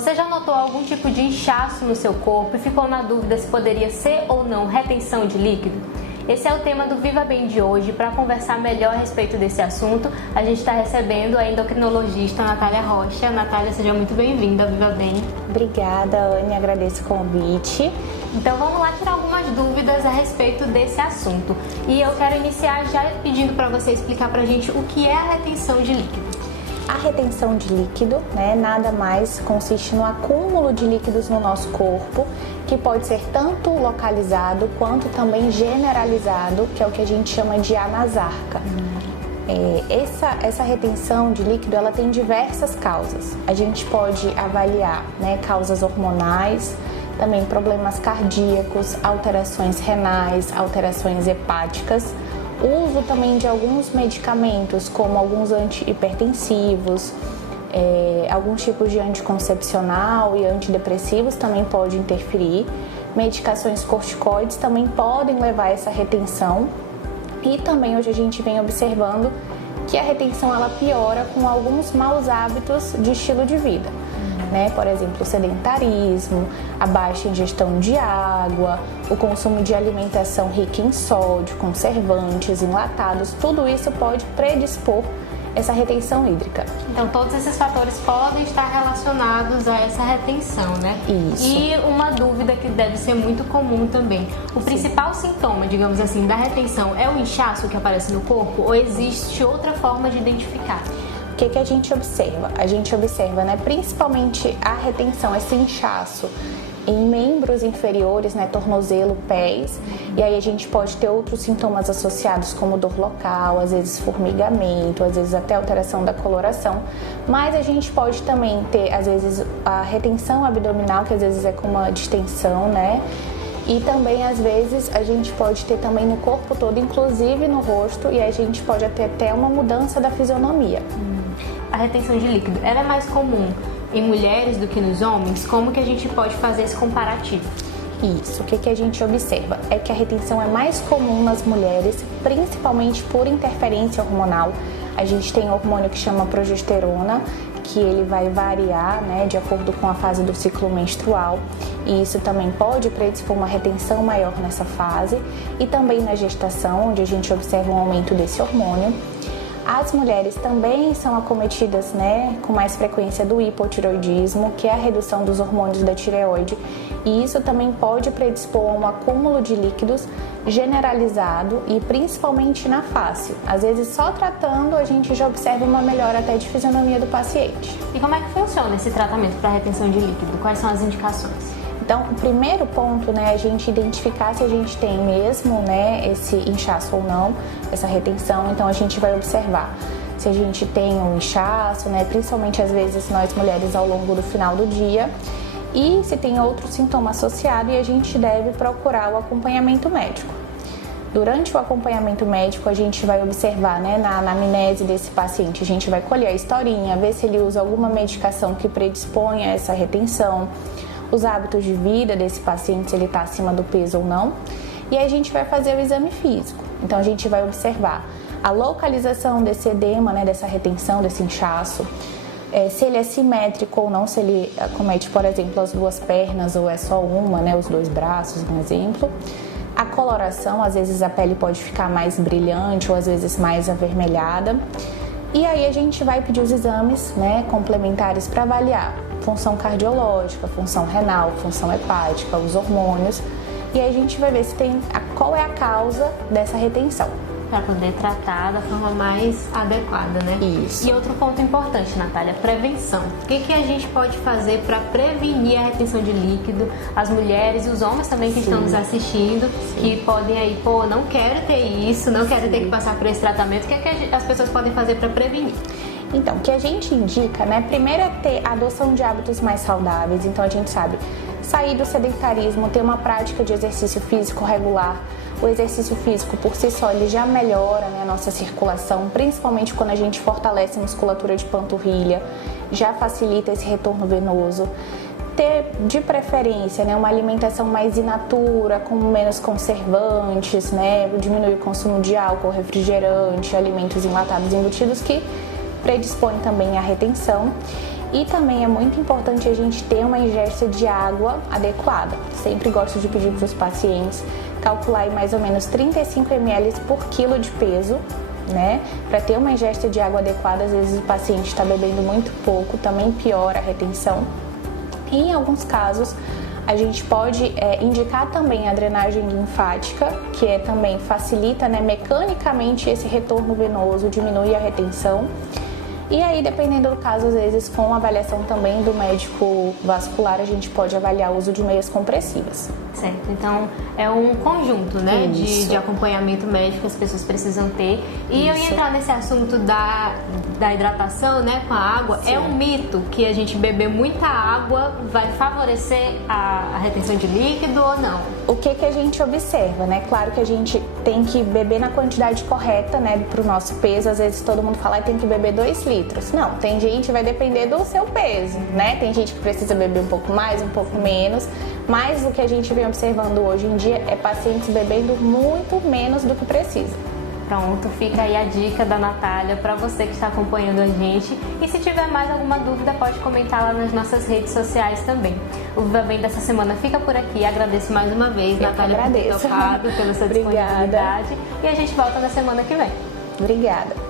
Você já notou algum tipo de inchaço no seu corpo e ficou na dúvida se poderia ser ou não retenção de líquido? Esse é o tema do Viva Bem de hoje. Para conversar melhor a respeito desse assunto, a gente está recebendo a endocrinologista Natália Rocha. Natália, seja muito bem-vinda ao Viva Bem. Obrigada, Anne, agradeço o convite. Então vamos lá tirar algumas dúvidas a respeito desse assunto. E eu quero iniciar já pedindo para você explicar para a gente o que é a retenção de líquido. A retenção de líquido, nada mais consiste no acúmulo de líquidos no nosso corpo, que pode ser tanto localizado quanto também generalizado, que é o que a gente chama de anasarca. Essa retenção de líquido, ela tem diversas causas. A gente pode avaliar, causas hormonais, também problemas cardíacos, alterações renais, alterações hepáticas, o uso também de alguns medicamentos, como alguns antihipertensivos, alguns tipos de anticoncepcional e antidepressivos também pode interferir. Medicações corticoides também podem levar a essa retenção. E também hoje a gente vem observando que a retenção ela piora com alguns maus hábitos de estilo de vida. Por exemplo, o sedentarismo, a baixa ingestão de água, o consumo de alimentação rica em sódio, conservantes, enlatados, tudo isso pode predispor essa retenção hídrica. Então, todos esses fatores podem estar relacionados a essa retenção, né? Isso. E uma dúvida que deve ser muito comum também. O principal sintoma, digamos assim, da retenção é o inchaço que aparece no corpo ou existe outra forma de identificar? O que a gente observa? A gente observa, principalmente a retenção, esse inchaço em membros inferiores, tornozelo, pés, e aí a gente pode ter outros sintomas associados como dor local, às vezes formigamento, às vezes até alteração da coloração, mas a gente pode também ter, às vezes, a retenção abdominal, que às vezes é com uma distensão, e também, às vezes, a gente pode ter também no corpo todo, inclusive no rosto, e a gente pode ter até uma mudança da fisionomia. A retenção de líquido, ela é mais comum em mulheres do que nos homens? Como que a gente pode fazer esse comparativo? Isso, o que a gente observa é que a retenção é mais comum nas mulheres, principalmente por interferência hormonal. A gente tem um hormônio que chama progesterona, que ele vai variar, de acordo com a fase do ciclo menstrual, e isso também pode predispor uma retenção maior nessa fase, e também na gestação, onde a gente observa um aumento desse hormônio. As mulheres também são acometidas, com mais frequência do hipotireoidismo, que é a redução dos hormônios da tireoide, e isso também pode predispor a um acúmulo de líquidos generalizado e principalmente na face. Às vezes, só tratando, a gente já observa uma melhora até de fisionomia do paciente. E como é que funciona esse tratamento para retenção de líquido? Quais são as indicações? Então, o primeiro ponto, é a gente identificar se a gente tem mesmo, esse inchaço ou não, essa retenção. Então, a gente vai observar se a gente tem um inchaço, principalmente às vezes nós mulheres ao longo do final do dia, e se tem outro sintoma associado, e a gente deve procurar o acompanhamento médico. Durante o acompanhamento médico, a gente vai observar, na anamnese desse paciente, a gente vai colher a historinha, ver se ele usa alguma medicação que predispõe a essa retenção, os hábitos de vida desse paciente, se ele está acima do peso ou não, e aí a gente vai fazer o exame físico. Então a gente vai observar a localização desse edema, dessa retenção, desse inchaço, se ele é simétrico ou não, se ele acomete, por exemplo, as duas pernas ou é só uma, os dois braços, um exemplo. A coloração, às vezes a pele pode ficar mais brilhante ou às vezes mais avermelhada. E aí a gente vai pedir os exames, complementares para avaliar função cardiológica, função renal, função hepática, os hormônios, e aí a gente vai ver se qual é a causa dessa retenção. Para poder tratar da forma mais adequada, Isso. E outro ponto importante, Natália, prevenção. O que a gente pode fazer para prevenir a retenção de líquido? As mulheres e os homens também que estão nos assistindo, que podem aí, não quero ter isso, não quero ter que passar por esse tratamento. O que as pessoas podem fazer para prevenir? Então, o que a gente indica, primeiro é ter a adoção de hábitos mais saudáveis. Então, a gente sabe sair do sedentarismo, ter uma prática de exercício físico regular. O exercício físico, por si só, ele já melhora a nossa circulação, principalmente quando a gente fortalece a musculatura de panturrilha, já facilita esse retorno venoso. Ter, de preferência, uma alimentação mais in natura, com menos conservantes, diminuir o consumo de álcool, refrigerante, alimentos enlatados e embutidos que predispõem também à retenção. E também é muito importante a gente ter uma ingesta de água adequada. Sempre gosto de pedir para os pacientes calcular aí mais ou menos 35 ml por quilo de peso, né? Para ter uma ingesta de água adequada, às vezes o paciente está bebendo muito pouco, também piora a retenção. E em alguns casos, a gente pode indicar também a drenagem linfática, que também facilita, né, mecanicamente esse retorno venoso, diminui a retenção. E aí, dependendo do caso, às vezes com avaliação também do médico vascular, a gente pode avaliar o uso de meias compressivas. Certo, então é um conjunto, né, de acompanhamento médico que as pessoas precisam ter. E eu ia entrar nesse assunto da hidratação, né, com a água. Sim. É um mito que a gente beber muita água vai favorecer a retenção de líquido ou não? O que a gente observa, né? Claro que a gente tem que beber na quantidade correta, né, pro nosso peso. Às vezes todo mundo fala que tem que beber 2 litros. Não, tem gente, vai depender do seu peso, né? Tem gente que precisa beber um pouco mais, um pouco menos. Mas o que a gente vem observando hoje em dia é pacientes bebendo muito menos do que precisa. Pronto, fica aí a dica da Natália para você que está acompanhando a gente. E se tiver mais alguma dúvida, pode comentar lá nas nossas redes sociais também. O Viva Bem dessa semana fica por aqui. Agradeço mais uma vez, Natália, por ter tocado, pela sua disponibilidade. E a gente volta na semana que vem. Obrigada.